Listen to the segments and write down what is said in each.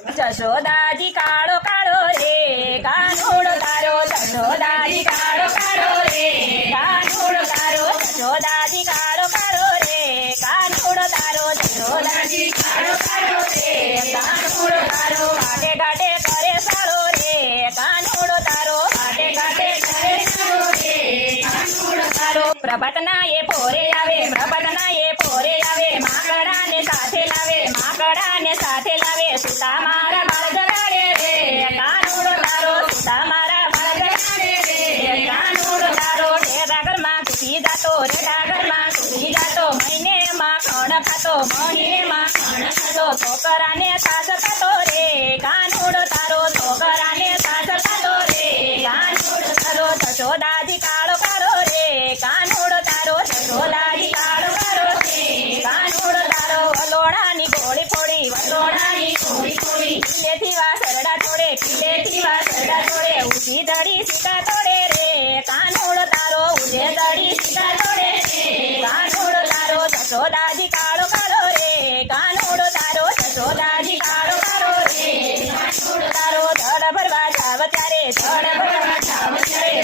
જશોદાજી કાળો કાળો રે કાનુડો તારો જશોદાજી કાળો કાળો રે કાનુડો તારો જશોદાજી કાળો કાળો રે કાનુડો તારો જશોદાજી કાળો કાળો રે કાનુડો તારો ઘાટે ઘાટે કરે સાળો રે કાનુડો તારો ઘાટે ઘાટે કરે સાળો રે કાનુડો તારો પ્રભાતના એ પોરે આવે પ્રભાતના એ પોરે આવે માકડાને સાથે લાવે સુતા મારા બાળ જગાડે રે કાનુડો તારો સુતા મારા બાળ જગાડે રે કાનુડો તારો ઢેરા ઘરમાં ઘૂસી જાતો મહિને માખણ ખાતો છોકરાને સાસ ખાતો રે કાનુડો તારો છોકરાને સાસ ખાતો રે કાનુડો તારો જશોદાજી કાળો કાળો રે કાનુડો તારો જશોદાજી કાળો કાળો રે કાનુડો તારો વલોણાની ગોળી ફોડી કિલ્લેથી વાસરડા તોડે ઉજી દડી સીધા તોડે રે કાનુડો તારો ઉજે દડી સીધા તોડે રે કાનુડો તારો જશોદાજી કાળો કાળો રે કાનુડો તારો જશોદાજી કાળો કાળો રે કાનુડો તારો જળ ભરવા જાવ ત્યારે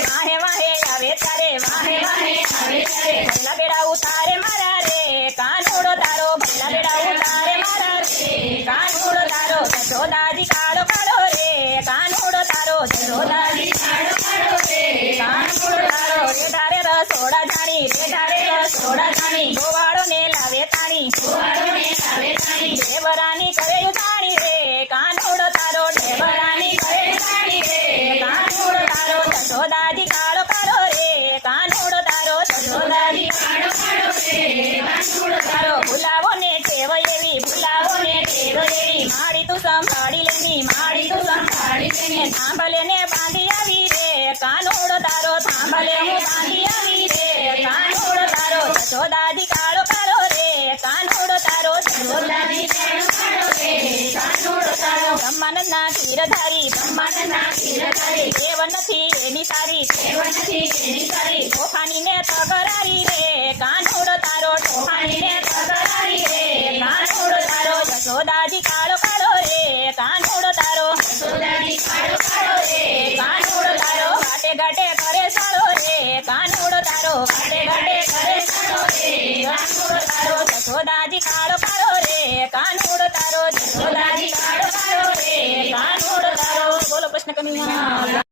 વાહે વાહે આવે ત્યારે ભલા બેડા ઉતારે મારા રે કાનુડો તારો ભલા બેડા ઉતારે મારા રે કાનુડો તારો જશોદાજી કાળો કાળો રે કાનુડો તારો જશોદાજી કાળો કાળો રે કાનુડો તારો રેઢારે રસોડા જાણી ગોવાળો ને લાવે તાણી ઢેબરાની કરે ઉતાણી રે કાનુડો તારો ઢેબરાની કરે ઉતાણી રે કાનુડો તારો જશોદાજી કાળો કાળો રે કાનુડો તારો જશોદાજી કાળો કાળો રે કાનુડો તારો ભૂલાવો ને ટેવ એવી માડી તું સંભાળી લેની થાંભલે ને બાંધી આવી રે કાનુડો તારો થાંભલે હું બાંધી આવી રે કાનુડો તારો જશોદાજી કાળો કાળો રે કાનુડો તારો જશોદાજી કાળો કાળો રે કાનુડો તારો બ્રહ્માનંદના ક્ષીરધારી દેવ નથી એની સારી તોફાની ને તગરારી રે કાનુડો તારો તોફાની ને તગરારી રે કાનુડો તારો જશોદાજી કાળો કાળો રે કાનુડો તારો જશોદાજી કાળો કાળો રે કાનુડો તારો ઘાટે ઘાટે કરે સાળો રે કાનુડો તારો ઘાટે ઘાટે કરે સાળો રે કાનુડો તારો જશોદાજી કાળો કાળો રે કાનુડો તારો જશોદાજી કાળો કાળો રે કાનુડો તારો બોલો કૃષ્ણ કનૈયા